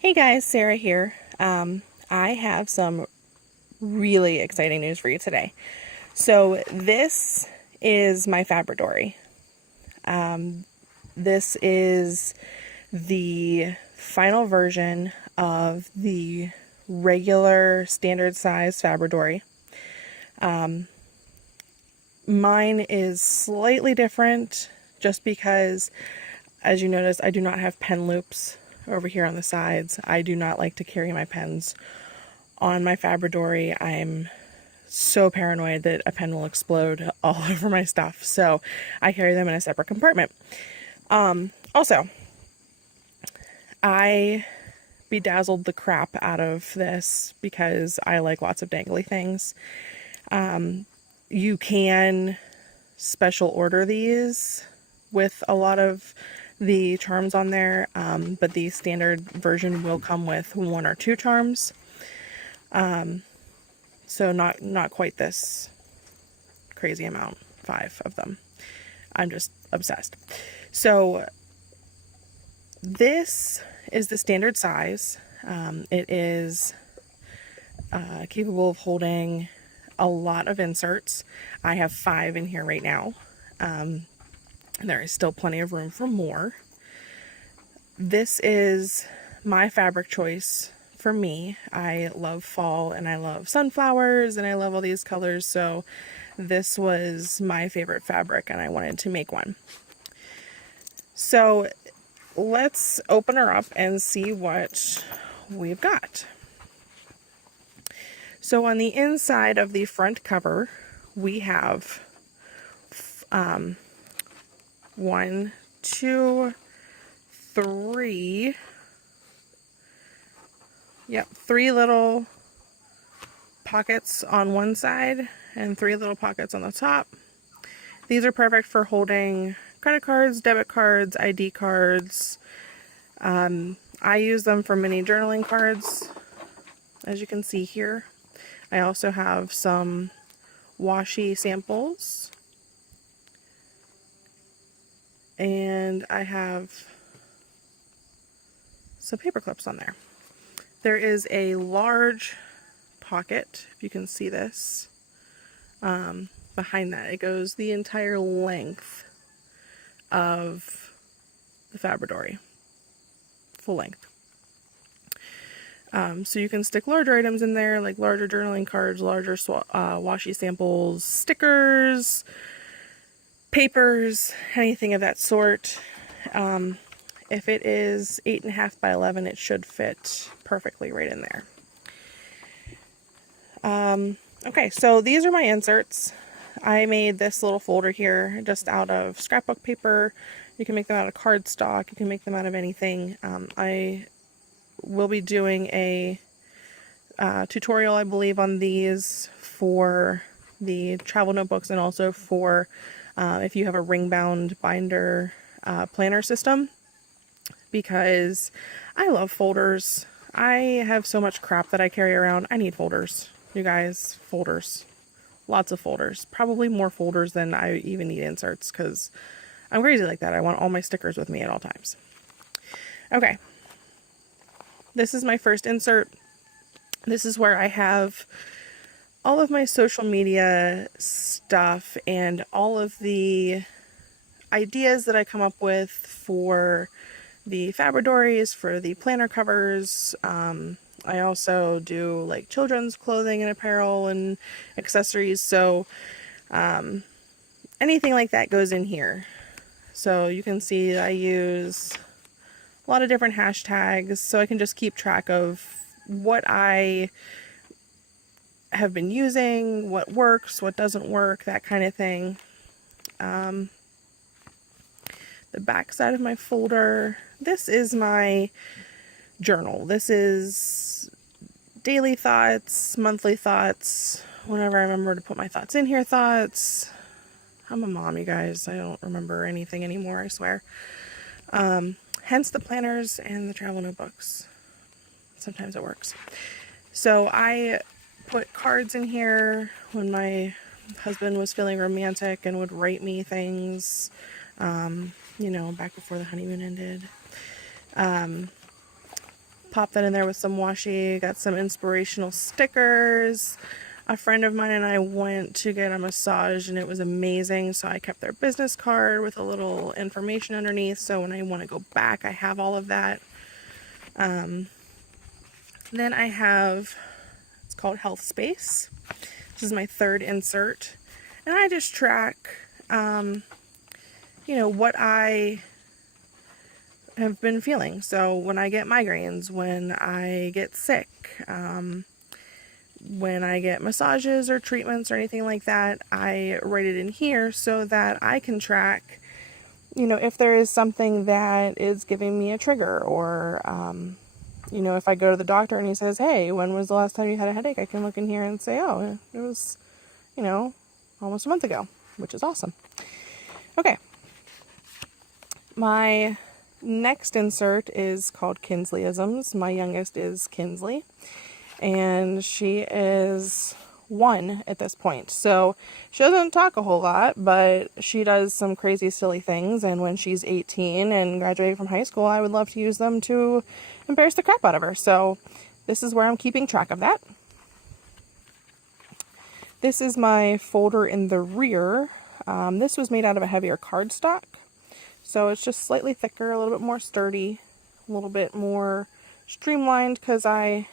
Hey guys, Sarah here. I have some really exciting news for you today. So this is my Fabridori. This is the final version of the regular standard size Fabridori. Mine is slightly different just because, as you notice, I do not have pen loops over here on the sides. I do not like to carry my pens on my Fabridori. I'm so paranoid that a pen will explode all over my stuff, so I carry them in a separate compartment. Also, I bedazzled the crap out of this because I like lots of dangly things. You can special order these with a lot of the charms on there, but the standard version will come with 1 or 2 charms. So not quite this crazy amount, 5 of them. I'm just obsessed. So this is the standard size. It is capable of holding a lot of inserts. I have 5 in here right now. There is still plenty of room for more. This is my fabric choice for me. I love fall and I love sunflowers and I love all these colors, so this was my favorite fabric and I wanted to make one. So let's open her up and see what we've got. So on the inside of the front cover, we have 1, 2, 3. Yep, 3 little pockets on one side and 3 little pockets on the top. These are perfect for holding credit cards, debit cards, ID cards. I use them for mini journaling cards, as you can see here. I also have some washi samples. And I have some paper clips on there. There is a large pocket, if you can see this, behind that. It goes the entire length of the Fabridori, full length. So you can stick larger items in there, like larger journaling cards, larger washi samples, stickers, papers, anything of that sort. If it is 8.5 by 11, it should fit perfectly right in there. Okay, so these are my inserts. I made this little folder here just out of scrapbook paper. You can make them out of cardstock. You can make them out of anything. I will be doing a tutorial, I believe, on these for the travel notebooks and also for if you have a ring-bound binder planner system, because I love folders. I have so much crap that I carry around. I need folders. You guys, folders. Lots of folders. Probably more folders than I even need inserts, because I'm crazy like that. I want all my stickers with me at all times. Okay. This is my first insert. This is where I have all of my social media stuff and all of the ideas that I come up with for the Fabridoris, for the planner covers. I also do like children's clothing and apparel and accessories, so anything like that goes in here. So you can see I use a lot of different hashtags so I can just keep track of what I have been using, what works, what doesn't work, that kind of thing. The back side of my folder, this is my journal. This is daily thoughts, monthly thoughts, whenever I remember to put my thoughts in here thoughts. I'm a mom, you guys. I don't remember anything anymore, I swear. Hence the planners and the travel notebooks. Sometimes it works. So I put cards in here when my husband was feeling romantic and would write me things, you know, back before the honeymoon ended. pop that in there with some washi. Got some inspirational stickers. A friend of mine and I went to get a massage and it was amazing, so I kept their business card with a little information underneath, so when I want to go back I have all of that. Then I have, it's called Health Space. This is my third insert, and I just track you know, what I have been feeling. So when I get migraines, when I get sick, when I get massages or treatments or anything like that, I write it in here so that I can track, you know, if there is something that is giving me a trigger, or, you know, if I go to the doctor and he says, hey, when was the last time you had a headache? I can look in here and say, oh, it was, you know, almost a month ago, which is awesome. Okay. My next insert is called Kinsleyisms. My youngest is Kinsley, and she is 1 at this point. So she doesn't talk a whole lot, but she does some crazy silly things, and when she's 18 and graduating from high school, I would love to use them to embarrass the crap out of her. So this is where I'm keeping track of that. This is my folder in the rear. This was made out of a heavier cardstock, so it's just slightly thicker, a little bit more sturdy, a little bit more streamlined, because I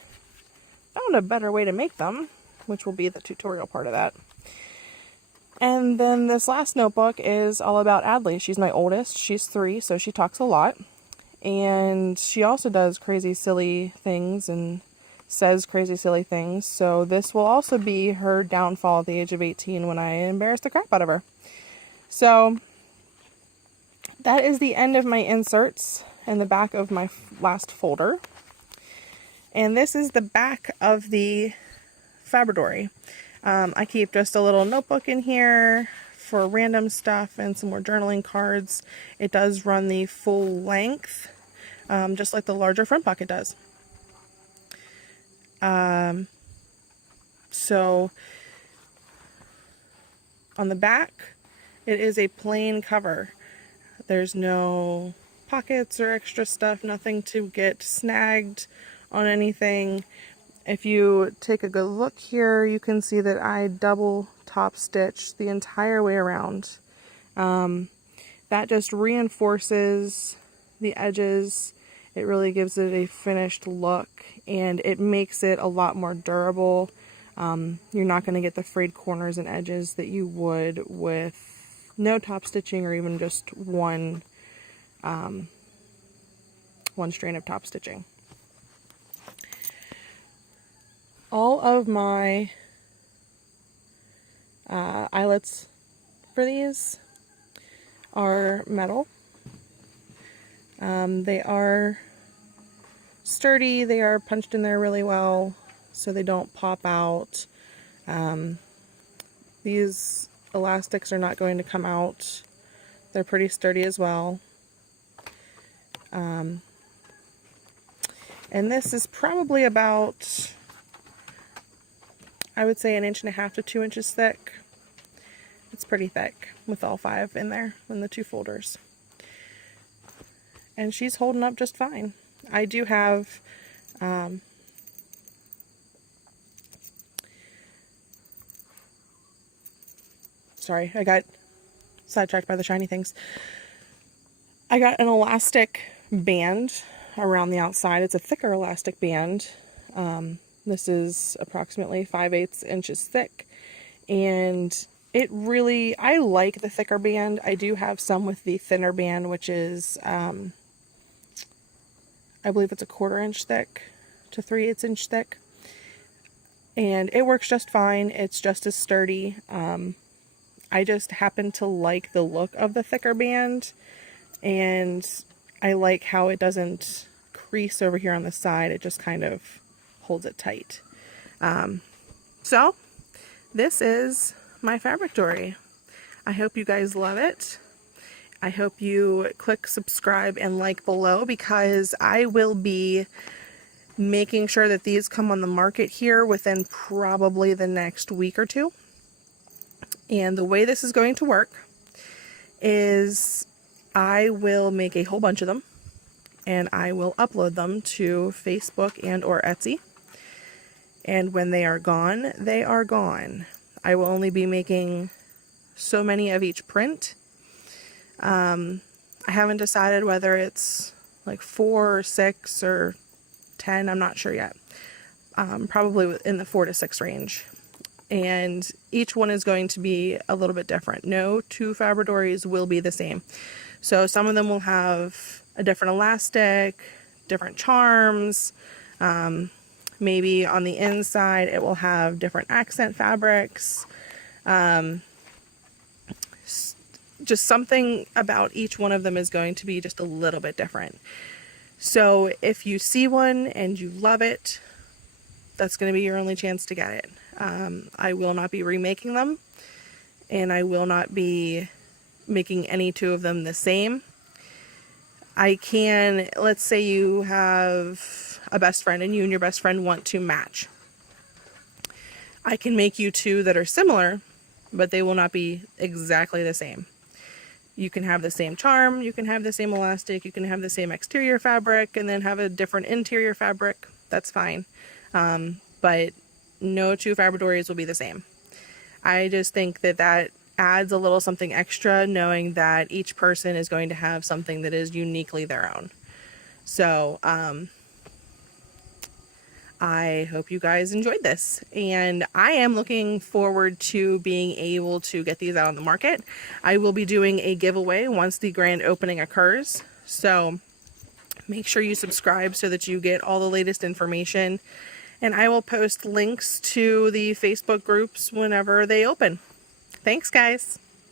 found a better way to make them, which will be the tutorial part of that. And then this last notebook is all about Adley. She's my oldest. She's 3, so she talks a lot. And she also does crazy, silly things and says crazy, silly things. So this will also be her downfall at the age of 18 when I embarrass the crap out of her. So that is the end of my inserts in the back of my last folder. And this is the back of the Fabridori. I keep just a little notebook in here for random stuff and some more journaling cards. It does run the full length, just like the larger front pocket does. So on the back, it is a plain cover. There's no pockets or extra stuff, nothing to get snagged on anything. If you take a good look here, you can see that I double top stitch the entire way around. That just reinforces the edges. It really gives it a finished look, and it makes it a lot more durable. You're not going to get the frayed corners and edges that you would with no top stitching, or even just one strand of top stitching. All of my eyelets for these are metal. They are sturdy, they are punched in there really well, so they don't pop out. These elastics are not going to come out. They're pretty sturdy as well. And this is probably about, I would say, 1.5 inches to 2 inches thick. It's pretty thick with all 5 in there in the 2 folders. And she's holding up just fine. I do have sorry, I got sidetracked by the shiny things. I got an elastic band around the outside. It's a thicker elastic band. This is approximately 5/8 inches thick, and it really, I like the thicker band. I do have some with the thinner band, which is I believe it's a 1/4 inch thick to 3/8 inch thick, and it works just fine. It's just as sturdy. I just happen to like the look of the thicker band, and I like how it doesn't crease over here on the side. It just kind of holds it tight. So this is my Fabridori. I hope you guys love it. I hope you click subscribe and like below, because I will be making sure that these come on the market here within probably the next week or 2. And the way this is going to work is I will make a whole bunch of them, and I will upload them to Facebook and or Etsy. And when they are gone, they are gone. I will only be making so many of each print. I haven't decided whether it's like 4 or 6 or 10. I'm not sure yet. Probably in the 4 to 6 range. And each one is going to be a little bit different. No 2 Fabridoris will be the same. So some of them will have a different elastic, different charms. Maybe on the inside it will have different accent fabrics. Just something about each one of them is going to be just a little bit different. So if you see one and you love it, that's going to be your only chance to get it. I will not be remaking them, and I will not be making any 2 of them the same. I can, let's say you have a best friend and you and your best friend want to match. I can make you 2 that are similar, but they will not be exactly the same. You can have the same charm, you can have the same elastic, you can have the same exterior fabric, and then have a different interior fabric. That's fine. But no 2 Fabridoris will be the same. I just think that that adds a little something extra, knowing that each person is going to have something that is uniquely their own. So, I hope you guys enjoyed this, and I am looking forward to being able to get these out on the market. I will be doing a giveaway once the grand opening occurs, so make sure you subscribe so that you get all the latest information, and I will post links to the Facebook groups whenever they open. Thanks, guys.